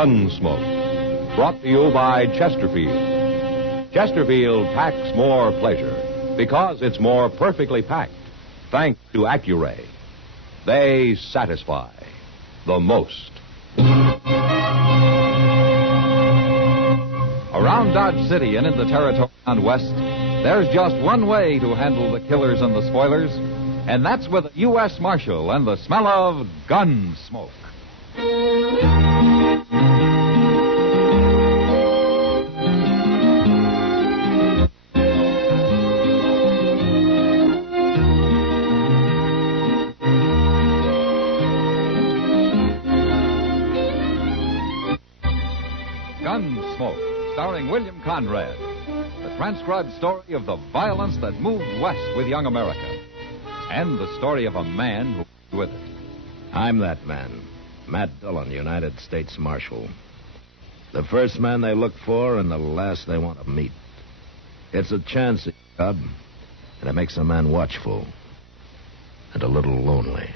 Gunsmoke, brought to you by Chesterfield. Chesterfield packs more pleasure because it's more perfectly packed, thanks to Accuray. They satisfy the most. Around Dodge City and in the territory on West, there's just one way to handle the killers and the spoilers, and that's with a U.S. Marshal and the smell of Gunsmoke. Gunsmoke, starring William Conrad. The transcribed story of the violence that moved west with young America. And the story of a man who was with it. I'm that man, Matt Dillon, United States Marshal. The first man they look for and the last they want to meet. It's a chance, cub, and it makes a man watchful and a little lonely.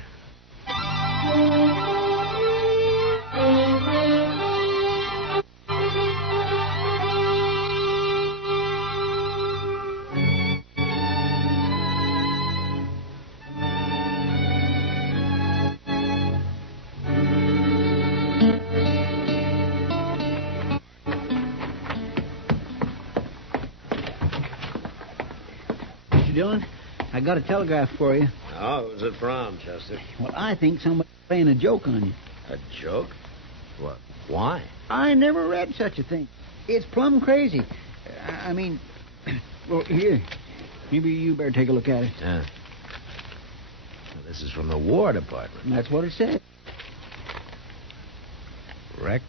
Dillon, I got a telegraph for you. Oh, who's it from, Chester? Well, I think somebody's playing a joke on you. A joke? What? Why? I never read such a thing. It's plumb crazy. I mean, well, here. Maybe you better take a look at it. Yeah. Well, this is from the War Department. That's what it said. Rex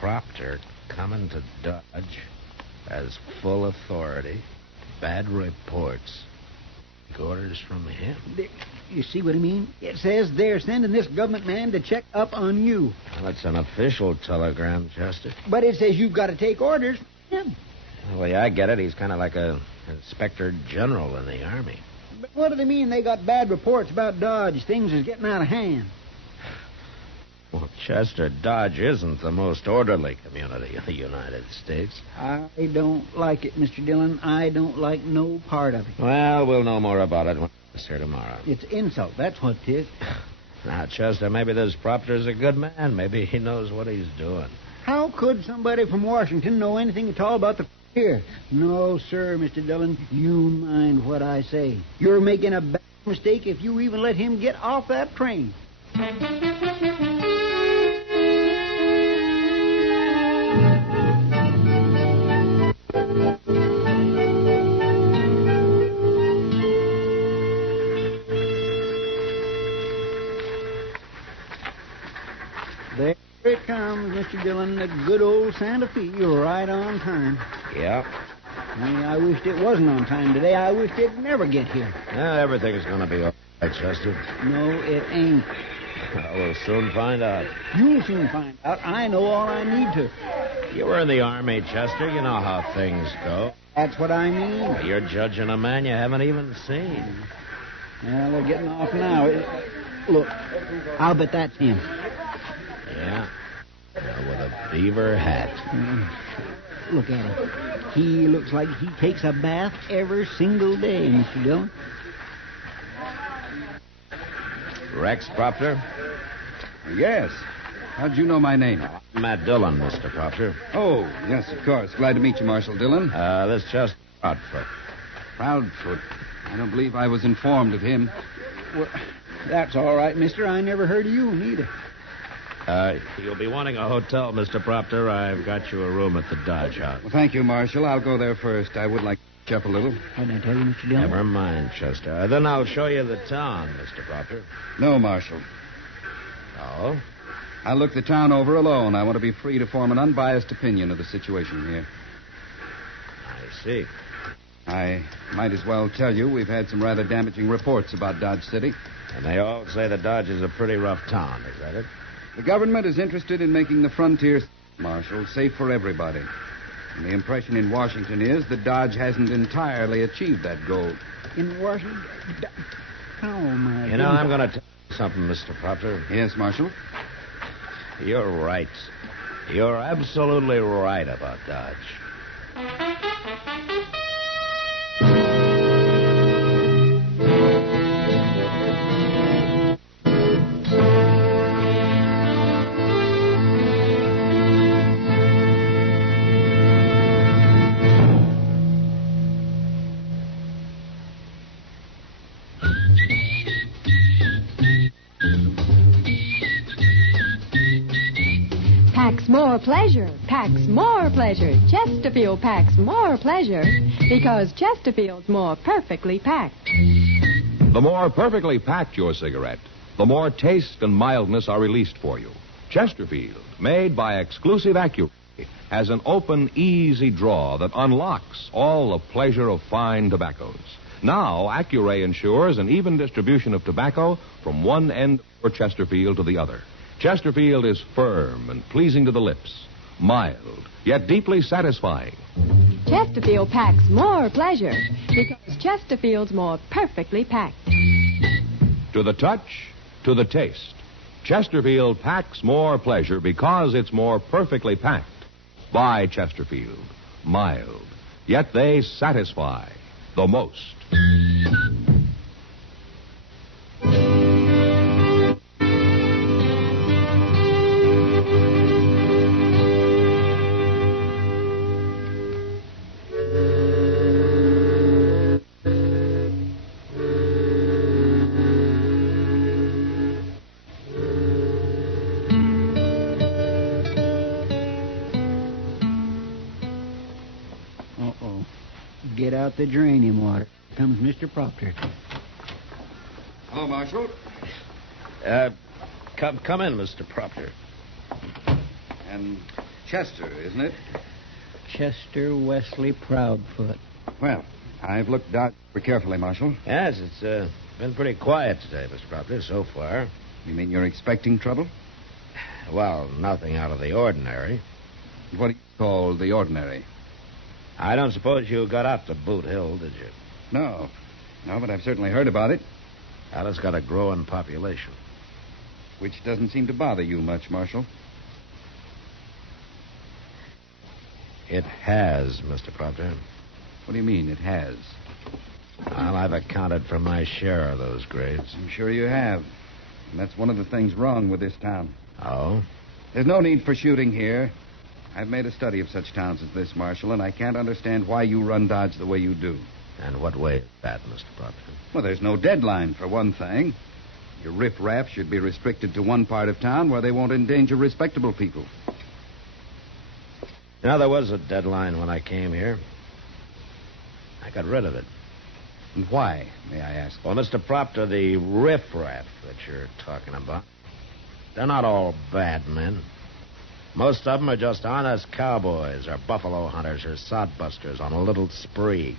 Proctor coming to Dodge has full authority. Bad reports. Orders from him. You see what I mean? It says they're sending this government man to check up on you. Well, it's an official telegram, Chester. But it says you've got to take orders from him. Well, yeah, I get it. He's kind of like a inspector general in the Army. But what do they mean they got bad reports about Dodge? Things is getting out of hand. Well, Chester, Dodge isn't the most orderly community in the United States. I don't like it, Mr. Dillon. I don't like no part of it. Well, we'll know more about it when it's here tomorrow. It's insult. That's what it is. Now, Chester, maybe this Proctor's a good man. Maybe he knows what he's doing. How could somebody from Washington know anything at all about the here? No, sir, Mr. Dillon. You mind what I say. You're making a bad mistake if you even let him get off that train. There it comes, Mr. Dillon, the good old Santa Fe. You're right on time. Yeah. I wished it wasn't on time today. I wished it'd never get here. Yeah, everything's going to be all right, Chester. No, it ain't. Well, we'll soon find out. You'll soon find out. I know all I need to. You were in the Army, Chester. You know how things go. That's what I mean. Well, you're judging a man you haven't even seen. Well, they're getting off now. Look, I'll bet that's him. Yeah. With a beaver hat. Look at him. He looks like he takes a bath every single day, Mr. Dillon. Rex Proctor? Yes. How'd you know my name? Matt Dillon, Mr. Proctor. Oh, yes, of course. Glad to meet you, Marshal Dillon. This just Proudfoot. Proudfoot. I don't believe I was informed of him. Well, that's all right, mister. I never heard of you neither. You'll be wanting a hotel, Mr. Proctor. I've got you a room at the Dodge House. Well, thank you, Marshal. I'll go there first. I would like to catch up a little. What did I tell you, Mr. Dillon? Never mind, Chester. Then I'll show you the town, Mr. Proctor. No, Marshal. Oh? I'll look the town over alone. I want to be free to form an unbiased opinion of the situation here. I see. I might as well tell you we've had some rather damaging reports about Dodge City. And they all say that Dodge is a pretty rough town, is that it? The government is interested in making the frontier, Marshal, safe for everybody. And the impression in Washington is that Dodge hasn't entirely achieved that goal. In Washington? Oh, my You know, I'm going to tell you something, Mr. Proctor. Yes, Marshal? You're right. You're absolutely right about Dodge. Packs more pleasure, packs more pleasure. Chesterfield packs more pleasure because Chesterfield's more perfectly packed. The more perfectly packed your cigarette, the more taste and mildness are released for you. Chesterfield, made by exclusive Accuray, has an open, easy draw that unlocks all the pleasure of fine tobaccos. Now, Accuray ensures an even distribution of tobacco from one end of Chesterfield to the other. Chesterfield is firm and pleasing to the lips, mild, yet deeply satisfying. Chesterfield packs more pleasure because Chesterfield's more perfectly packed. To the touch, to the taste, Chesterfield packs more pleasure because it's more perfectly packed. By Chesterfield, mild, yet they satisfy the most. Get out the draining water. Here comes Mr. Proctor. Hello, Marshal. Come in, Mr. Proctor. And Chester, isn't it? Chester Wesley Proudfoot. Well, I've looked Dodge very carefully, Marshal. Yes, it's been pretty quiet today, Mr. Proctor, so far. You mean you're expecting trouble? Well, nothing out of the ordinary. What do you call the ordinary? I don't suppose you got out to Boot Hill, did you? No, but I've certainly heard about it. Well, it's got a growing population. Which doesn't seem to bother you much, Marshal. It has, Mr. Proctor. What do you mean, it has? Well, I've accounted for my share of those graves. I'm sure you have. And that's one of the things wrong with this town. Oh? There's no need for shooting here. I've made a study of such towns as this, Marshal, and I can't understand why you run Dodge the way you do. And what way is that, Mr. Proctor? Well, there's no deadline, for one thing. Your riff-raff should be restricted to one part of town where they won't endanger respectable people. You know, there was a deadline when I came here. I got rid of it. And why, may I ask? Well, Mr. Proctor, the riff-raff that you're talking about, they're not all bad men. Most of them are just honest cowboys or buffalo hunters or sodbusters on a little spree.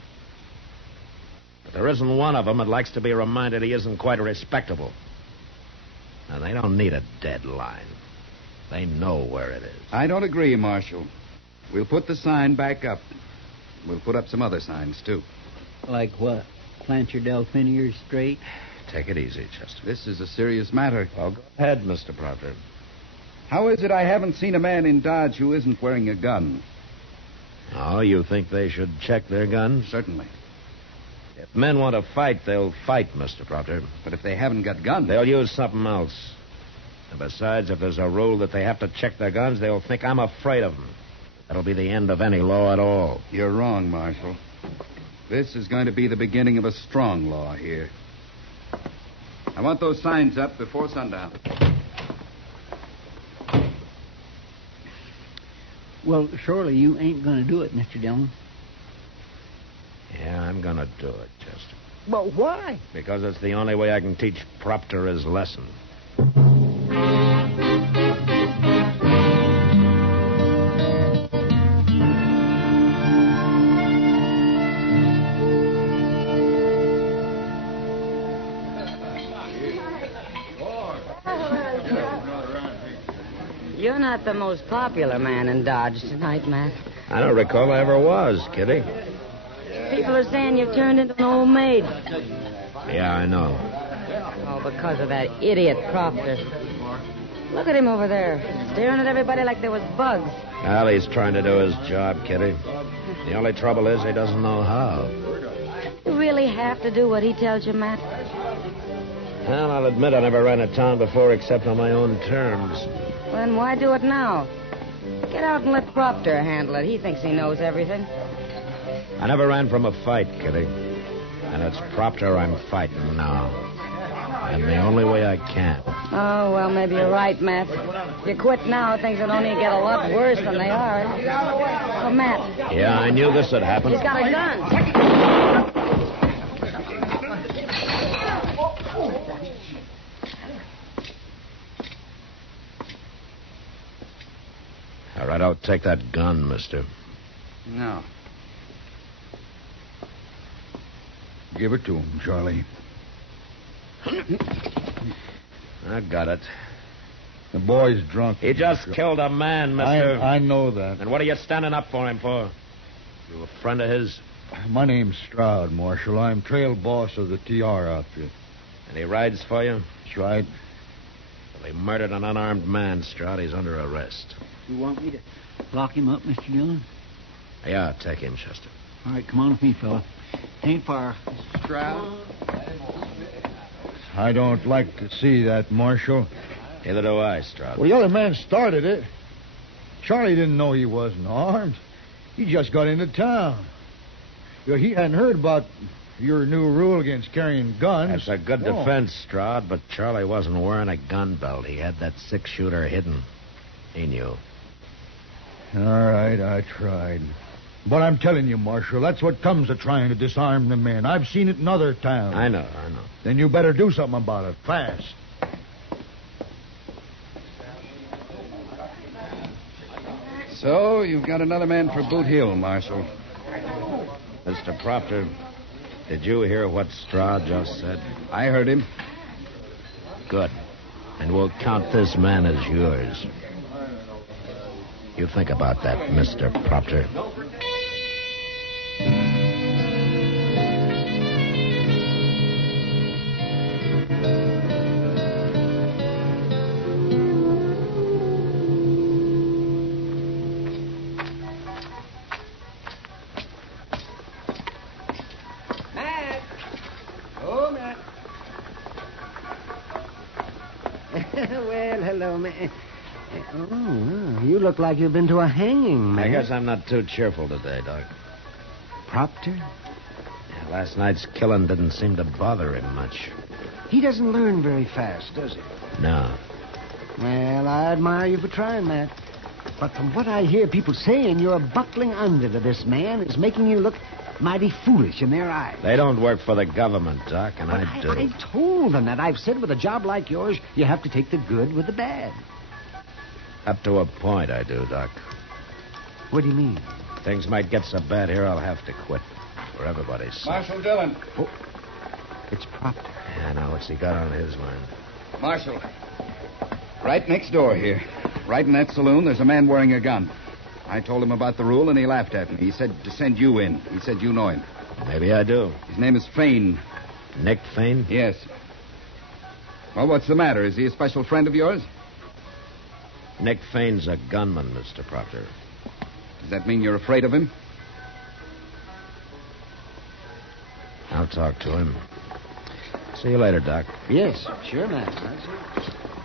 But there isn't one of them that likes to be reminded he isn't quite respectable. And they don't need a deadline. They know where it is. I don't agree, Marshal. We'll put the sign back up. We'll put up some other signs, too. Like what? Plant your Delphiniers straight? Take it easy, Chester. This is a serious matter. Well, go ahead, Mr. Proctor. How is it I haven't seen a man in Dodge who isn't wearing a gun? Oh, you think they should check their guns? Certainly. If men want to fight, they'll fight, Mr. Proctor. But if they haven't got guns... They'll use something else. And besides, if there's a rule that they have to check their guns, they'll think I'm afraid of them. That'll be the end of any law at all. You're wrong, Marshal. This is going to be the beginning of a strong law here. I want those signs up before sundown. Well, surely you ain't going to do it, Mr. Dillon. Yeah, I'm going to do it, Chester. But why? Because it's the only way I can teach Proctor his lesson. You're not the most popular man in Dodge tonight, Matt. I don't recall I ever was, Kitty. People are saying you've turned into an old maid. Yeah, I know. Oh, because of that idiot Proctor. Look at him over there, staring at everybody like there was bugs. Well, he's trying to do his job, Kitty. The only trouble is he doesn't know how. You really have to do what he tells you, Matt. Well, I'll admit I never ran a town before except on my own terms. Well, then why do it now? Get out and let Proctor handle it. He thinks he knows everything. I never ran from a fight, Kitty. And it's Proctor I'm fighting now. And the only way I can. Oh, well, maybe you're right, Matt. If you quit now, things will only get a lot worse than they are. Oh, Matt. Yeah, I knew this would happen. He's got a gun. All right, I'll take that gun, mister. No. Give it to him, Charlie. I got it. The boy's drunk. He just killed a man, mister. I know that. And what are you standing up for him for? You a friend of his? My name's Stroud, Marshal. I'm trail boss of the TR outfit. And he rides for you? That's right. Well, he murdered an unarmed man, Stroud. He's under arrest. You want me to lock him up, Mr. Dillon? Yeah, take him, Chester. All right, come on with me, fella. Ain't far. Stroud? I don't like to see that, Marshal. Neither do I, Stroud. Well, the other man started it. Charlie didn't know he wasn't armed. He just got into town. He hadn't heard about your new rule against carrying guns. That's a good defense, Stroud, but Charlie wasn't wearing a gun belt. He had that six-shooter hidden. He knew. All right, I tried. But I'm telling you, Marshal, that's what comes of trying to disarm the men. I've seen it in other towns. I know. Then you better do something about it, fast. So, you've got another man for Boot Hill, Marshal. Mr. Proctor, did you hear what Stroud just said? I heard him. Good. And we'll count this man as yours. You think about that, Mr. Proctor. Matt! Oh, Matt. Well, hello, Matt. Oh, you look like you've been to a hanging, Matt. I guess I'm not too cheerful today, Doc. Proctor? Yeah, last night's killing didn't seem to bother him much. He doesn't learn very fast, does he? No. Well, I admire you for trying, Matt. But from what I hear people saying, your buckling under to this man is making you look mighty foolish in their eyes. They don't work for the government, Doc, and But I do. I told them that. I've said with a job like yours, you have to take the good with the bad. Up to a point, I do, Doc. What do you mean? Things might get so bad here, I'll have to quit. For everybody's sake. Marshal Dillon. Oh, it's Proctor. Yeah, now what's he got on his mind? Marshal. Right next door here. Right in that saloon, there's a man wearing a gun. I told him about the rule, and he laughed at me. He said to send you in. He said you know him. Maybe I do. His name is Fain. Nick Fain? Yes. Well, what's the matter? Is he a special friend of yours? Nick Fain's a gunman, Mr. Proctor. Does that mean you're afraid of him? I'll talk to him. See you later, Doc. Yes, sure, Matt.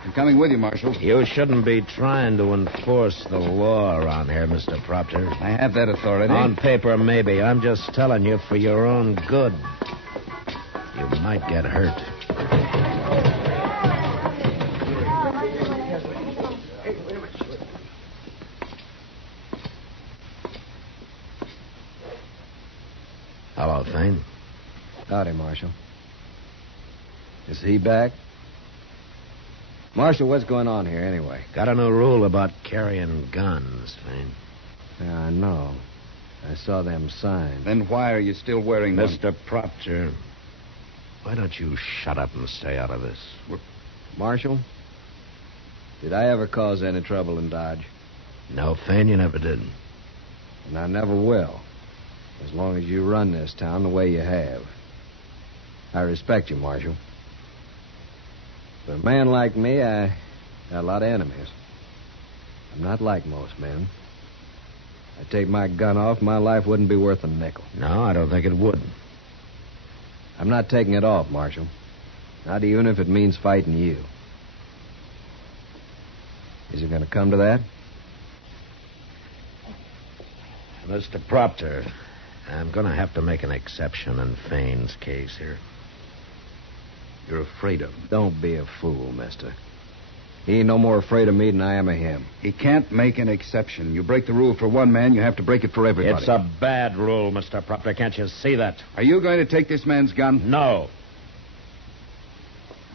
I'm coming with you, Marshal. You shouldn't be trying to enforce the law around here, Mr. Proctor. I have that authority. On paper, maybe. I'm just telling you for your own good. You might get hurt. Hello, Fain. Howdy, Marshal. Is he back? Marshal, what's going on here anyway? Got a new rule about carrying guns, Fain. Yeah, I know. I saw them signs. Then why are you still wearing one? Mr. Proctor, why don't you shut up and stay out of this? Marshal, did I ever cause any trouble in Dodge? No, Fain, you never did. And I never will. As long as you run this town the way you have. I respect you, Marshal. For a man like me, I Got a lot of enemies. I'm not like most men. I'd take my gun off, my life wouldn't be worth a nickel. No, I don't think it would. I'm not taking it off, Marshal. Not even if it means fighting you. Is it going to come to that? Mr. Proctor, I'm going to have to make an exception in Fane's case here. You're afraid of him. Don't be a fool, mister. He ain't no more afraid of me than I am of him. He can't make an exception. You break the rule for one man, you have to break it for everybody. It's a bad rule, Mr. Proctor. Can't you see that? Are you going to take this man's gun? No.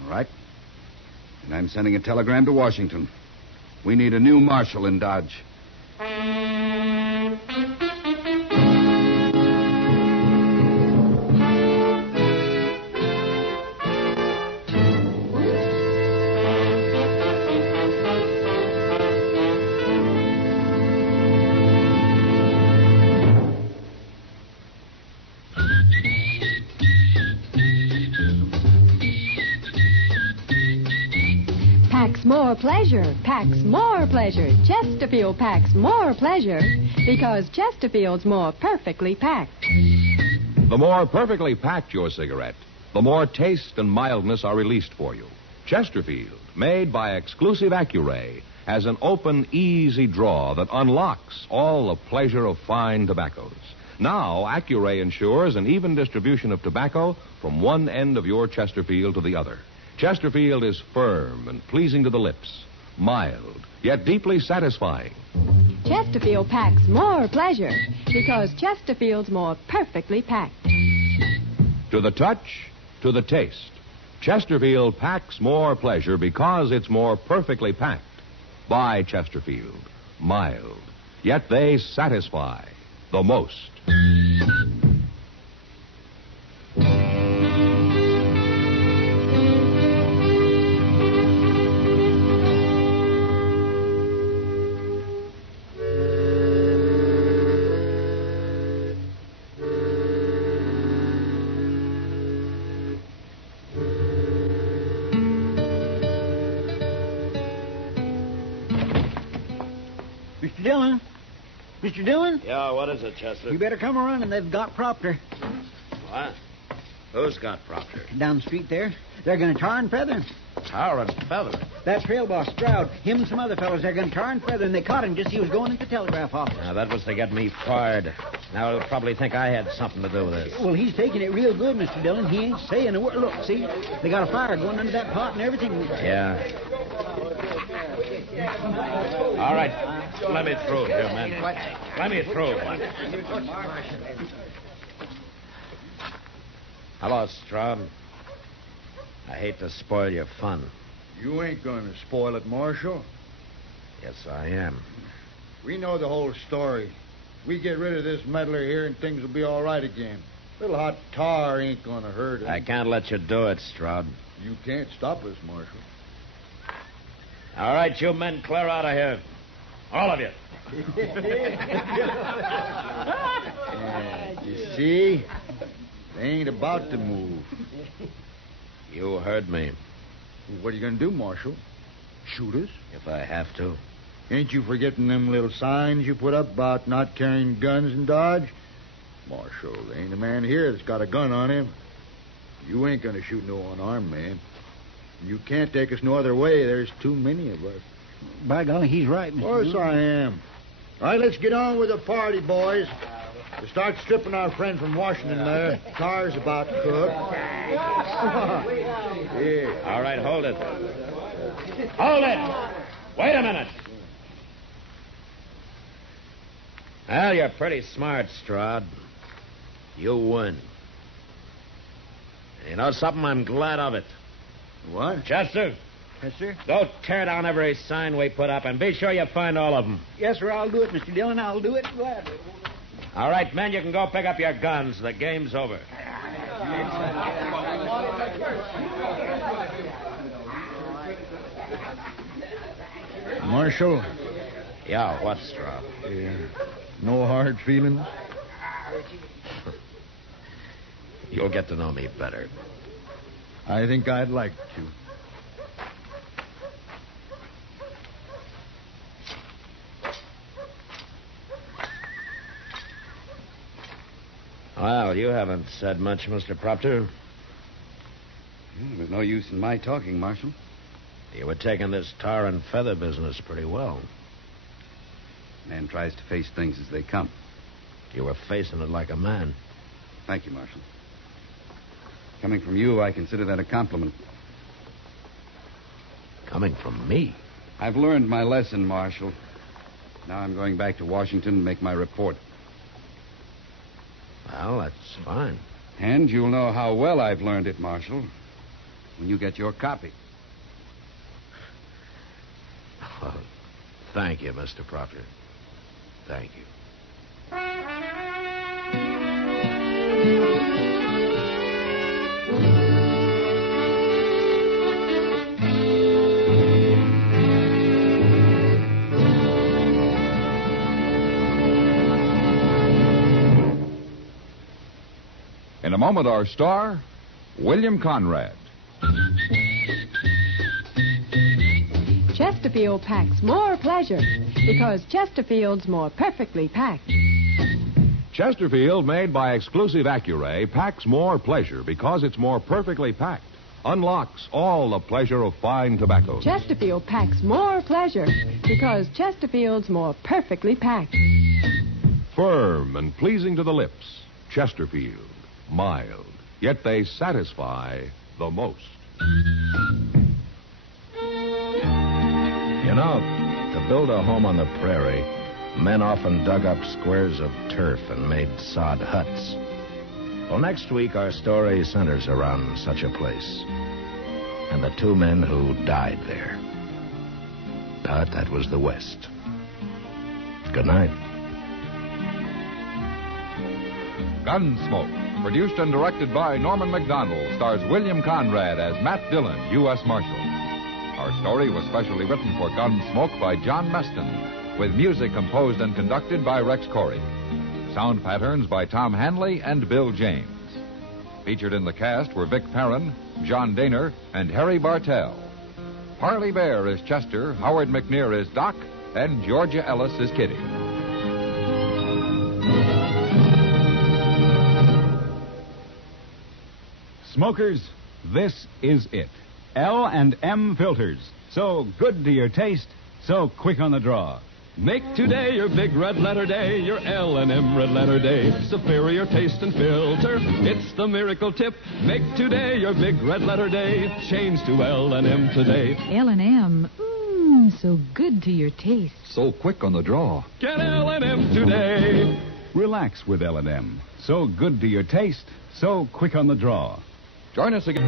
All right. And I'm sending a telegram to Washington. We need a new marshal in Dodge. More pleasure packs more pleasure. Chesterfield packs more pleasure because Chesterfield's more perfectly packed. The more perfectly packed your cigarette, the more taste and mildness are released for you. Chesterfield, made by exclusive Accuray, has an open, easy draw that unlocks all the pleasure of fine tobaccos. Now, Accuray ensures an even distribution of tobacco from one end of your Chesterfield to the other. Chesterfield is firm and pleasing to the lips, mild, yet deeply satisfying. Chesterfield packs more pleasure because Chesterfield's more perfectly packed. To the touch, to the taste, Chesterfield packs more pleasure because it's more perfectly packed. By Chesterfield, mild, yet they satisfy the most. Mr. Dillon? Mr. Dillon? Yeah, what is it, Chester? You better come around, and they've got Proctor. What? Who's got Proctor? Down the street there. They're going to tar and feather him. Tar and feather. That trail boss, Stroud, him and some other fellows, they're going to tar and feather him. They caught him just as he was going into the telegraph office. Now, that was to get me fired. Now, he'll probably think I had something to do with this. Well, he's taking it real good, Mr. Dillon. He ain't saying a word. Look, see? They got a fire going under that pot and everything. Yeah. All right. Let me through, here, man. Let me through. Hello, Stroud. I hate to spoil your fun. You ain't going to spoil it, Marshal. Yes, I am. We know the whole story. We get rid of this meddler here and things will be all right again. Little hot tar ain't going to hurt him. I can't let you do it, Stroud. You can't stop us, Marshal. All right, you men, clear out of here. All of you. You see? They ain't about to move. You heard me. What are you going to do, Marshal? Shoot us? If I have to. Ain't you forgetting them little signs you put up about not carrying guns in Dodge? Marshal, there ain't a man here that's got a gun on him. You ain't going to shoot no unarmed man. You can't take us no other way. There's too many of us. By golly, he's right, Mr. Of course Dillon. I am. All right, let's get on with the party, boys. We'll start stripping our friend from Washington there. Car's about cooked. Yeah. All right, hold it. Hold it! Wait a minute. Well, you're pretty smart, Stroud. You win. You know something? I'm glad of it. What? Chester, Yes, sir. go tear down every sign we put up and be sure you find all of them. Yes, sir, I'll do it, Mr. Dillon. I'll do it gladly. All right, men, you can go pick up your guns. The game's over. Marshal? Yeah, what, Stroud? Yeah. No hard feelings? You'll get to know me better. I think I'd like to. Well, you haven't said much, Mr. Proctor. There's no use in my talking, Marshal. You were taking this tar and feather business pretty well. Man tries to face things as they come. You were facing it like a man. Thank you, Marshal. Coming from you, I consider that a compliment. Coming from me? I've learned my lesson, Marshal. Now I'm going back to Washington and make my report. Well, that's fine. And you'll know how well I've learned it, Marshal, when you get your copy. Well, thank you, Mr. Proctor. Thank you. In a moment, our star, William Conrad. Chesterfield packs more pleasure because Chesterfield's more perfectly packed. Chesterfield, made by exclusive Accuray, packs more pleasure because it's more perfectly packed. Unlocks all the pleasure of fine tobaccos. Chesterfield packs more pleasure because Chesterfield's more perfectly packed. Firm and pleasing to the lips. Chesterfield. Mild. Yet they satisfy the most. You know, to build a home on the prairie, men often dug up squares of turf and made sod huts. Well, next week, our story centers around such a place. And the two men who died there. But that was the West. Good night. Gunsmoke, produced and directed by Norman Macdonnell, stars William Conrad as Matt Dillon, U.S. Marshal. Our story was specially written for Gunsmoke by John Meston, with music composed and conducted by Rex Corey. Sound patterns by Tom Hanley and Bill James. Featured in the cast were Vic Perrin, John Daner, and Harry Bartell. Parley Bear is Chester, Howard McNear is Doc, and Georgia Ellis is Kitty. Smokers, this is it. L&M filters. So good to your taste, so quick on the draw. Make today your big red letter day, your L&M red letter day. Superior taste and filter, it's the miracle tip. Make today your big red letter day. Change to L&M today. L&M, so good to your taste. So quick on the draw. Get L&M today. Relax with L&M. So good to your taste, so quick on the draw. Join us again.